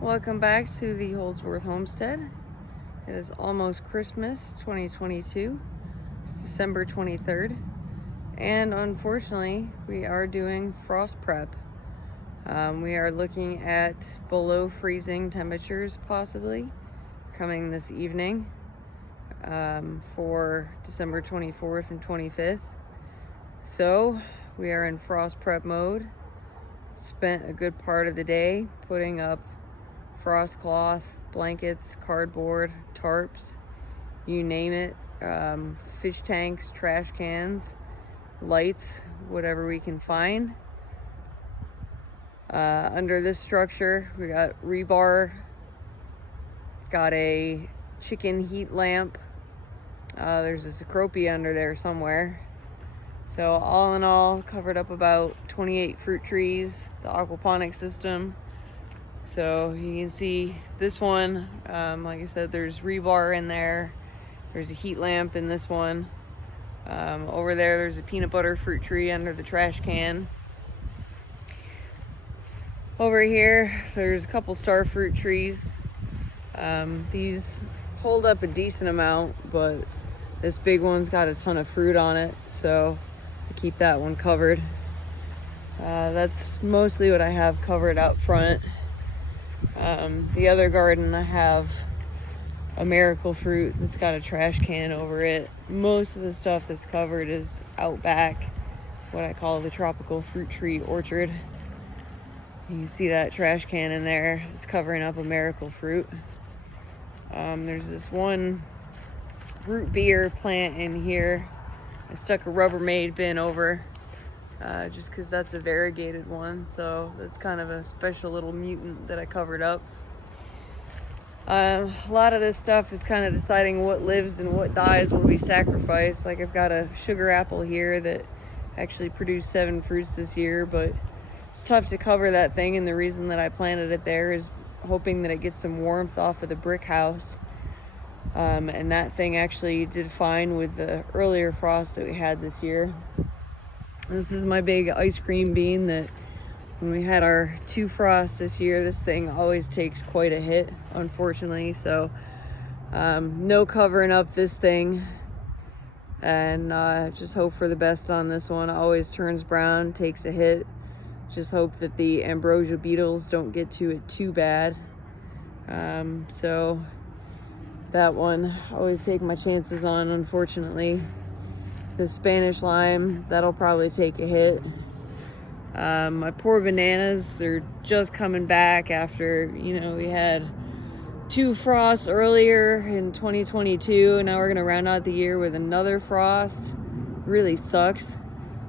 Welcome back to the Holdsworth Homestead. It is almost Christmas 2022. It's December 23rd. And unfortunately, we are doing frost prep. We are looking at below freezing temperatures possibly coming this evening for December 24th and 25th. So we are in frost prep mode. Spent a good part of the day putting up frost cloth, blankets, cardboard, tarps, you name it, fish tanks, trash cans, lights, whatever we can find. Under this structure, we got rebar, got a chicken heat lamp. There's a cecropia under there somewhere. So all in all, covered up about 28 fruit trees, the aquaponics system. So you can see this one, like I said, there's rebar in there. There's a heat lamp in this one. Over there's a peanut butter fruit tree under the trash can. Over here, there's a couple star fruit trees. These hold up a decent amount, but this big one's got a ton of fruit on it, so I keep that one covered. That's mostly what I have covered out front. The other garden, I have a miracle fruit that's got a trash can over it. Most of the stuff that's covered is out back, what I call the tropical fruit tree orchard. You can see that trash can in there. It's covering up a miracle fruit. There's this one root beer plant in here. I stuck a Rubbermaid bin over just because that's a variegated one, so that's kind of a special little mutant that I covered up. A lot of this stuff is kind of deciding what lives and what dies when we sacrifice. Like I've got a sugar apple here that actually produced 7 fruits this year, but it's tough to cover that thing, and the reason that I planted it there is hoping that it gets some warmth off of the brick house. And that thing actually did fine with the earlier frost that we had this year. This is my big ice cream bean that when we had our 2 frosts this year, this thing always takes quite a hit, unfortunately. So no covering up this thing, and just hope for the best on this one. Always turns brown, takes a hit. Just hope that the ambrosia beetles don't get to it too bad. So that one I always take my chances on, unfortunately. The Spanish lime, that'll probably take a hit. My poor bananas, they're just coming back after, we had 2 frosts earlier in 2022, and now we're gonna round out the year with another frost. Really sucks.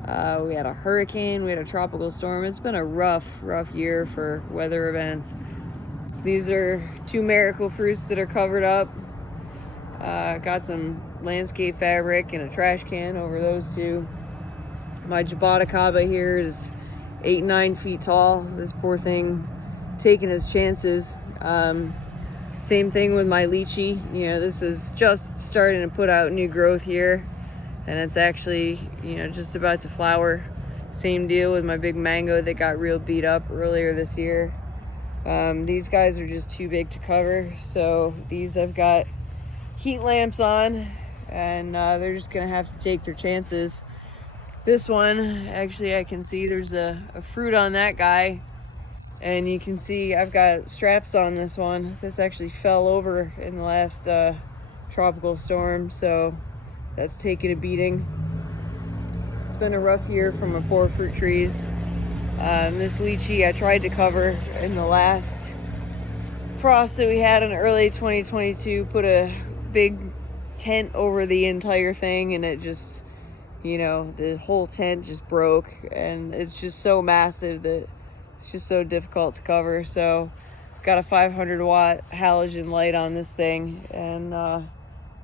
We had a hurricane, we had a tropical storm. It's been a rough year for weather events. These are 2 miracle fruits that are covered up. Got some landscape fabric and a trash can over those 2. My jaboticaba here is 8-9 feet tall. This poor thing taking his chances. Same thing with my lychee. This is just starting to put out new growth here, and it's actually just about to flower. Same deal with my big mango that got real beat up earlier this year. These guys are just too big to cover, so these I've got heat lamps on, and they're just gonna have to take their chances. This one, actually, I can see there's a fruit on that guy, and you can see I've got straps on this one. This actually fell over in the last tropical storm, so that's taken a beating. It's been a rough year for my poor fruit trees. This lychee I tried to cover in the last frost that we had in early 2022, put a big tent over the entire thing, and it just, the whole tent just broke, and it's just so massive that it's just so difficult to cover. So got a 500 watt halogen light on this thing, and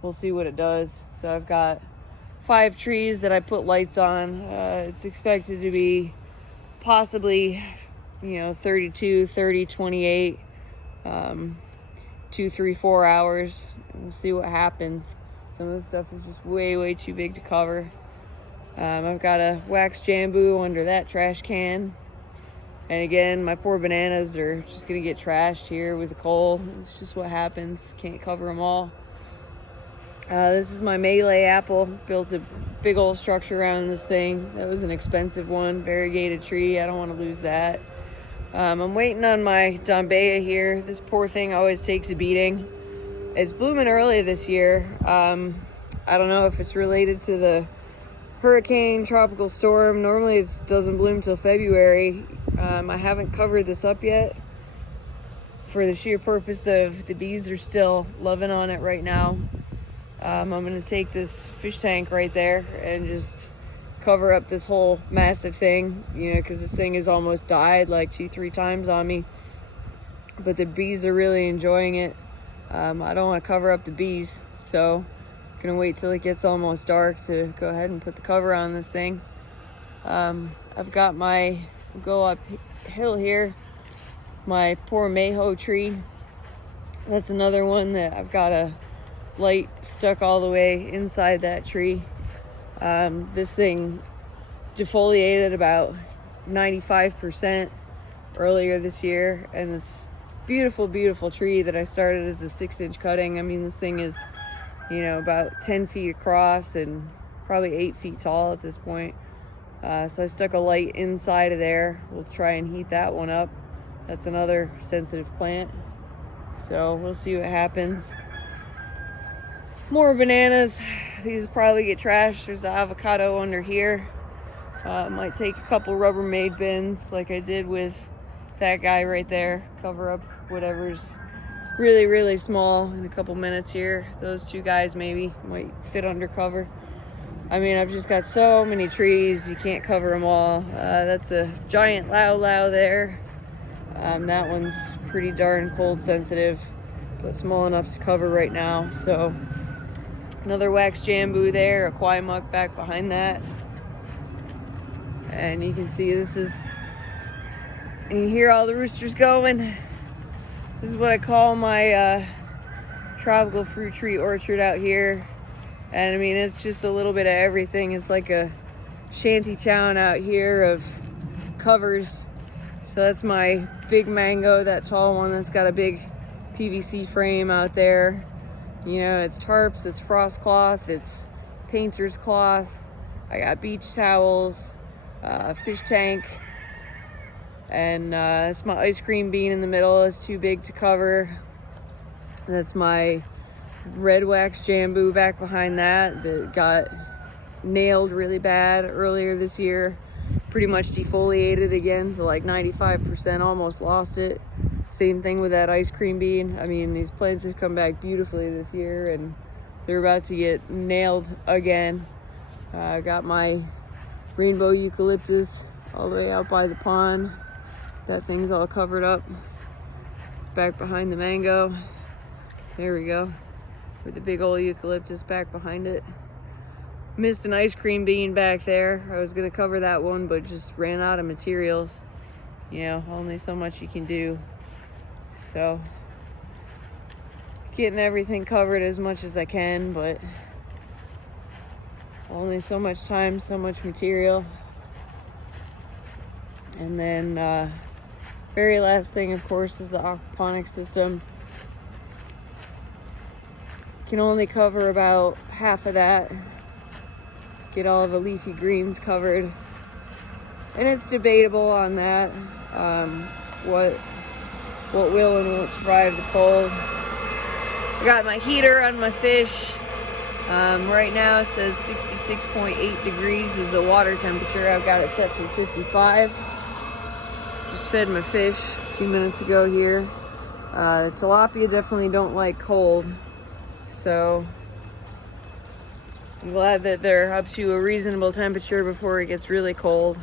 we'll see what it does. So I've got 5 trees that I put lights on. It's expected to be possibly 32, 30, 28, 2, 3, 4 hours. We'll see what happens. Some of the stuff is just way too big to cover. I've got a wax jambu under that trash can. And again, my poor bananas are just gonna get trashed here with the cold. It's just what happens. Can't cover them all. This is my Malay apple. Built a big old structure around this thing. That was an expensive one, variegated tree. I don't want to lose that. I'm waiting on my Dombea here. This poor thing always takes a beating. It's blooming early this year. I don't know if it's related to the hurricane, tropical storm. Normally it doesn't bloom till February. I haven't covered this up yet for the sheer purpose of the bees are still loving on it right now. I'm gonna take this fish tank right there and just cover up this whole massive thing, you know, because this thing has almost died like 2-3 times on me. But the bees are really enjoying it. I don't want to cover up the bees, so I'm gonna wait till it gets almost dark to go ahead and put the cover on this thing. I've got my go uphill here, my poor Mayho tree. That's another one that I've got a light stuck all the way inside that tree. This thing defoliated about 95% earlier this year, and this beautiful, beautiful tree that I started as a 6-inch cutting. I mean, this thing is, you know, about 10 feet across and probably 8 feet tall at this point. So I stuck a light inside of there. We'll try and heat that one up. That's another sensitive plant. So we'll see what happens. More bananas. These will probably get trashed. There's an avocado under here. Might take a couple Rubbermaid bins like I did with that guy right there. Cover up whatever's really, really small in a couple minutes here. Those 2 guys maybe might fit under cover. I mean, I've just got so many trees, you can't cover them all. That's a giant Lau there. That one's pretty darn cold sensitive, but small enough to cover right now. So another wax jambu there, a kwai muck back behind that. And you can see this is, and you hear all the roosters going. This is what I call my tropical fruit tree orchard out here. And I mean, it's just a little bit of everything. It's like a shanty town out here of covers. So that's my big mango, that tall one that's got a big PVC frame out there. You know, it's tarps, it's frost cloth, it's painter's cloth. I got beach towels, fish tank, and that's my ice cream bean in the middle. It's too big to cover. That's my red wax jambu back behind that got nailed really bad earlier this year. Pretty much defoliated again to like 95%, almost lost it. Same thing with that ice cream bean. I mean, these plants have come back beautifully this year and they're about to get nailed again. I got my rainbow eucalyptus all the way out by the pond. That thing's all covered up. Back behind the mango. There we go. With the big old eucalyptus back behind it. Missed an ice cream bean back there. I was gonna cover that one, but just ran out of materials. You know, only so much you can do. So, getting everything covered as much as I can, but only so much time, so much material. And then, very last thing, of course, is the aquaponics system. Can only cover about half of that. Get all of the leafy greens covered. And it's debatable on that, what will and won't survive the cold. I got my heater on my fish. Right now it says 66.8 degrees is the water temperature. I've got it set for 55. Just fed my fish a few minutes ago here. Tilapia definitely don't like cold. So I'm glad that they're up to a reasonable temperature before it gets really cold.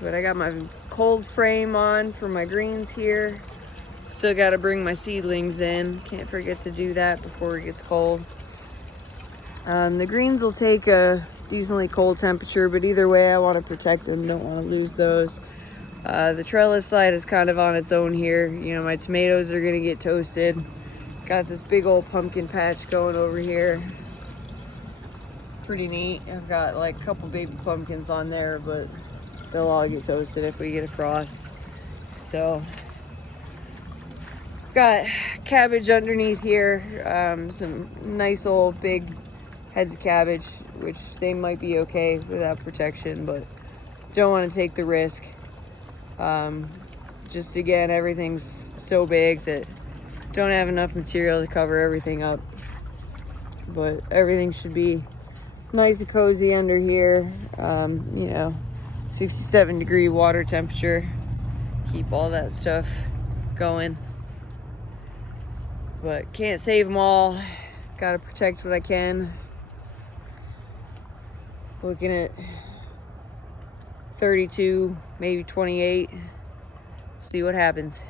But I got my cold frame on for my greens here. Still got to bring my seedlings in. Can't forget to do that before it gets cold. The greens will take a decently cold temperature, but either way I want to protect them. Don't want to lose those. The trellis side is kind of on its own here. You know, my tomatoes are going to get toasted. Got this big old pumpkin patch going over here. Pretty neat. I've got like a couple baby pumpkins on there, but they'll all get toasted if we get a frost. So got cabbage underneath here, some nice old big heads of cabbage, which they might be okay without protection, but don't want to take the risk. Just again, everything's so big that don't have enough material to cover everything up, but everything should be nice and cozy under here. 67-degree water temperature, keep all that stuff going. But can't save them all, gotta protect what I can. Looking at 32, maybe 28, see what happens.